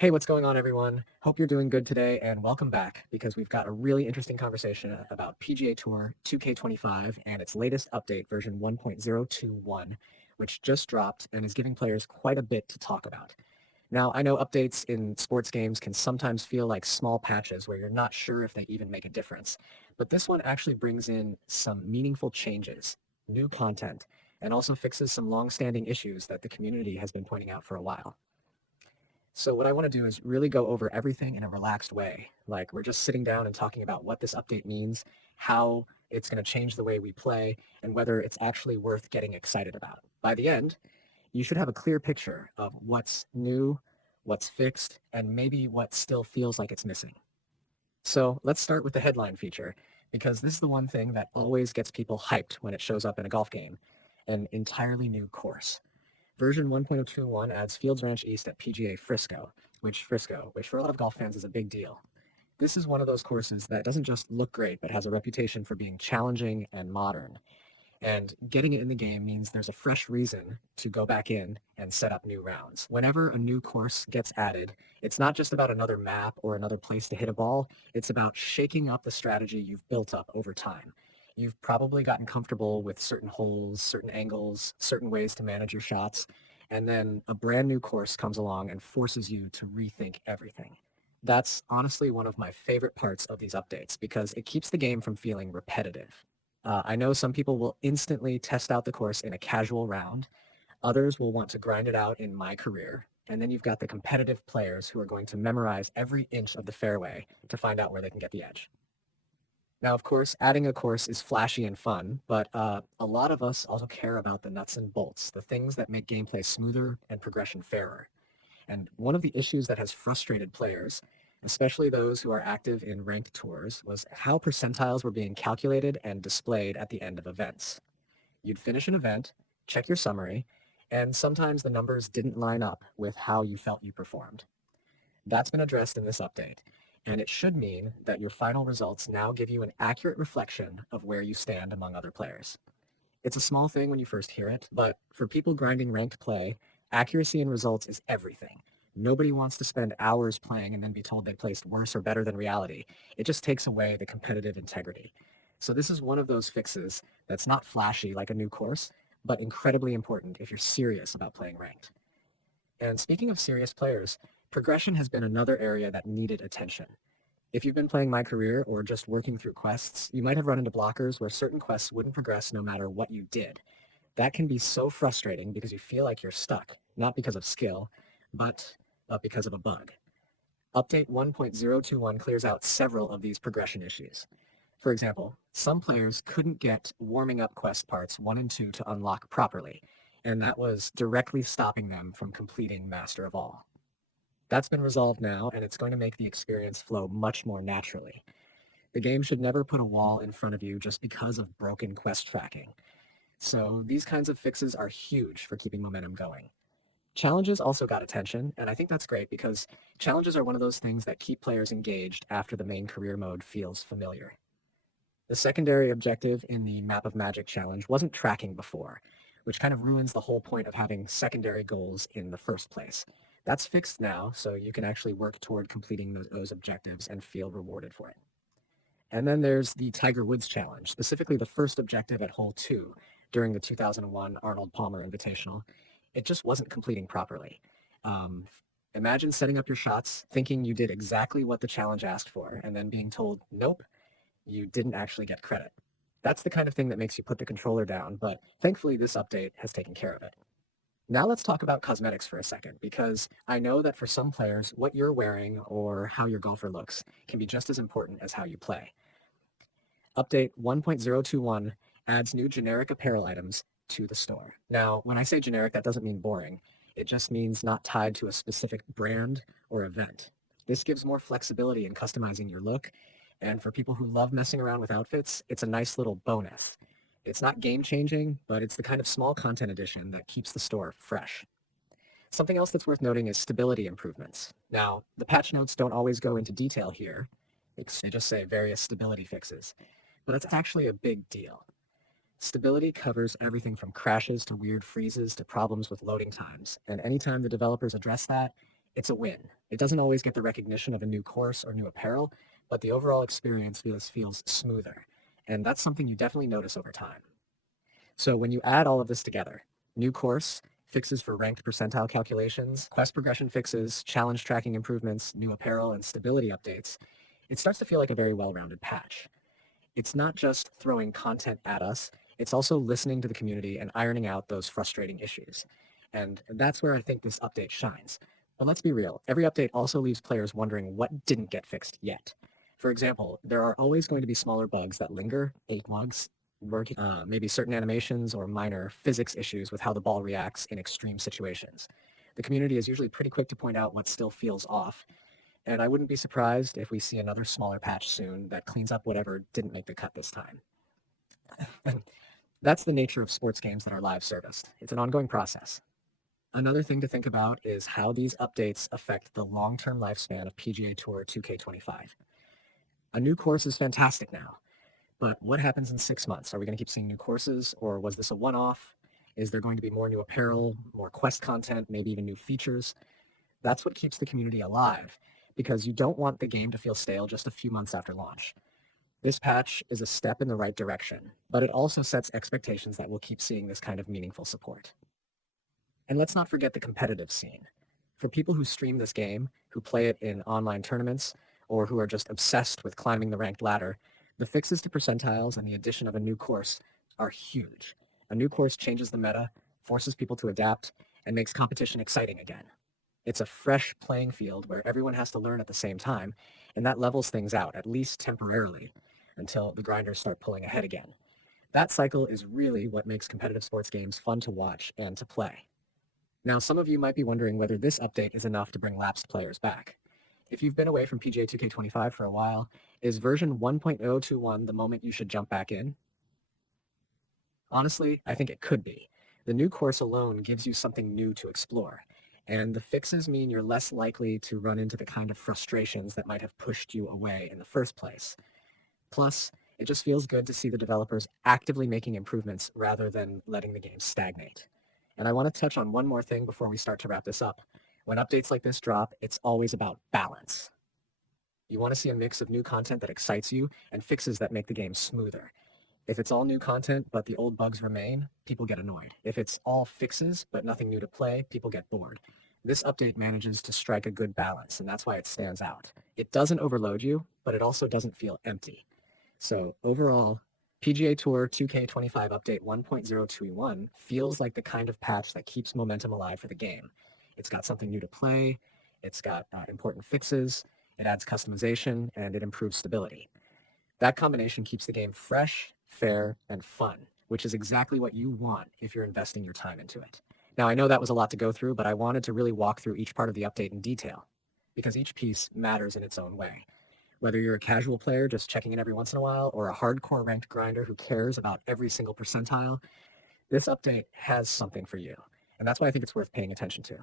Hey, what's going on, everyone? Hope you're doing good today, and welcome back because we've got a really interesting conversation about PGA Tour 2K25 and its latest update, version 1.021, which just dropped and is giving players quite a bit to talk about. Now, I know updates in sports games can sometimes feel like small patches where you're not sure if they even make a difference, but this one actually brings in some meaningful changes, new content, and also fixes some long-standing issues that the community has been pointing out for a while. So what I want to do is really go over everything in a relaxed way. Like we're just sitting down and talking about what this update means, how it's going to change the way we play, and whether it's actually worth getting excited about. By the end, you should have a clear picture of what's new, what's fixed, and maybe what still feels like it's missing. So let's start with the headline feature, because this is the one thing that always gets people hyped when it shows up in a golf game, an entirely new course. Version 1.021 adds Fields Ranch East at PGA Frisco, which for a lot of golf fans is a big deal. This is one of those courses that doesn't just look great, but has a reputation for being challenging and modern. And getting it in the game means there's a fresh reason to go back in and set up new rounds. Whenever a new course gets added, it's not just about another map or another place to hit a ball, it's about shaking up the strategy you've built up over time. You've probably gotten comfortable with certain holes, certain angles, certain ways to manage your shots, and then a brand new course comes along and forces you to rethink everything. That's honestly one of my favorite parts of these updates because it keeps the game from feeling repetitive. I know some people will instantly test out the course in a casual round. Others will want to grind it out in my career. And then you've got the competitive players who are going to memorize every inch of the fairway to find out where they can get the edge. Now, of course, adding a course is flashy and fun, but a lot of us also care about the nuts and bolts, the things that make gameplay smoother and progression fairer. And one of the issues that has frustrated players, especially those who are active in ranked tours, was how percentiles were being calculated and displayed at the end of events. You'd finish an event, check your summary, and sometimes the numbers didn't line up with how you felt you performed. That's been addressed in this update, and it should mean that your final results now give you an accurate reflection of where you stand among other players. It's a small thing when you first hear it, but for people grinding ranked play, accuracy in results is everything. Nobody wants to spend hours playing and then be told they placed worse or better than reality. It just takes away the competitive integrity. So this is one of those fixes that's not flashy like a new course, but incredibly important if you're serious about playing ranked. And speaking of serious players, progression has been another area that needed attention. If you've been playing my career or just working through quests, you might have run into blockers where certain quests wouldn't progress no matter what you did. That can be so frustrating because you feel like you're stuck, not because of skill, but because of a bug. Update 1.021 clears out several of these progression issues. For example, some players couldn't get warming up quest parts 1 and 2 to unlock properly, and that was directly stopping them from completing Master of All. That's been resolved now, and it's going to make the experience flow much more naturally. The game should never put a wall in front of you just because of broken quest tracking. So these kinds of fixes are huge for keeping momentum going. Challenges also got attention, and I think that's great because challenges are one of those things that keep players engaged after the main career mode feels familiar. The secondary objective in the Map of Magic challenge wasn't tracking before, which kind of ruins the whole point of having secondary goals in the first place. That's fixed now, so you can actually work toward completing those objectives and feel rewarded for it. And then there's the Tiger Woods Challenge, specifically the first objective at hole 2 during the 2001 Arnold Palmer Invitational. It just wasn't completing properly. Um, Imagine setting up your shots thinking you did exactly what the challenge asked for, and then being told, nope, you didn't actually get credit. That's the kind of thing that makes you put the controller down, but thankfully this update has taken care of it. Now let's talk about cosmetics for a second, because I know that for some players, what you're wearing or how your golfer looks can be just as important as how you play. Update 1.021 adds new generic apparel items to the store. Now, when I say generic, that doesn't mean boring. It just means not tied to a specific brand or event. This gives more flexibility in customizing your look, and for people who love messing around with outfits, it's a nice little bonus. It's not game-changing, but it's the kind of small content addition that keeps the store fresh. Something else that's worth noting is stability improvements. Now, the patch notes don't always go into detail here. They just say various stability fixes. But that's actually a big deal. Stability covers everything from crashes to weird freezes to problems with loading times. And anytime the developers address that, It's a win. It doesn't always get the recognition of a new course or new apparel, but the overall experience feels smoother. And that's something you definitely notice over time. So when you add all of this together, new course, fixes for ranked percentile calculations, quest progression fixes, challenge tracking improvements, new apparel, and stability updates, it starts to feel like a very well-rounded patch. It's not just throwing content at us, it's also listening to the community and ironing out those frustrating issues. And that's where I think this update shines. But let's be real, every update also leaves players wondering what didn't get fixed yet. For example, there are always going to be smaller bugs that linger, 8 bugs, maybe certain animations or minor physics issues with how the ball reacts in extreme situations. The community is usually pretty quick to point out what still feels off, and I wouldn't be surprised if we see another smaller patch soon that cleans up whatever didn't make the cut this time. That's the nature of sports games that are live serviced. It's an ongoing process. Another thing to think about is how these updates affect the long-term lifespan of PGA Tour 2K25. A new course is fantastic now, but what happens in 6 months? Are we going to keep seeing new courses, or was this a one-off? Is there going to be more new apparel, more quest content, maybe even new features? That's what keeps the community alive, because you don't want the game to feel stale just a few months after launch. This patch is a step in the right direction, but it also sets expectations that we'll keep seeing this kind of meaningful support. And let's not forget the competitive scene. For people who stream this game, who play it in online tournaments, or who are just obsessed with climbing the ranked ladder, the fixes to percentiles and the addition of a new course are huge. A new course changes the meta, forces people to adapt, and makes competition exciting again. It's a fresh playing field where everyone has to learn at the same time, and that levels things out, at least temporarily, until the grinders start pulling ahead again. That cycle is really what makes competitive sports games fun to watch and to play. Now, some of you might be wondering whether this update is enough to bring lapsed players back. If you've been away from PGA 2K25 for a while, is version 1.021 the moment you should jump back in? Honestly, I think it could be. The new course alone gives you something new to explore, and the fixes mean you're less likely to run into the kind of frustrations that might have pushed you away in the first place. Plus, it just feels good to see the developers actively making improvements rather than letting the game stagnate. And I want to touch on one more thing before we start to wrap this up. When updates like this drop, it's always about balance. You want to see a mix of new content that excites you and fixes that make the game smoother. If it's all new content but the old bugs remain, people get annoyed. If it's all fixes but nothing new to play, people get bored. This update manages to strike a good balance, and that's why it stands out. It doesn't overload you, but it also doesn't feel empty. So overall, PGA Tour 2K25 Update 1.021 feels like the kind of patch that keeps momentum alive for the game. It's got something new to play, it's got important fixes, it adds customization, and it improves stability. That combination keeps the game fresh, fair, and fun, which is exactly what you want if you're investing your time into it. Now, I know that was a lot to go through, but I wanted to really walk through each part of the update in detail, because each piece matters in its own way. Whether you're a casual player just checking in every once in a while, or a hardcore ranked grinder who cares about every single percentile, this update has something for you. And that's why I think it's worth paying attention to.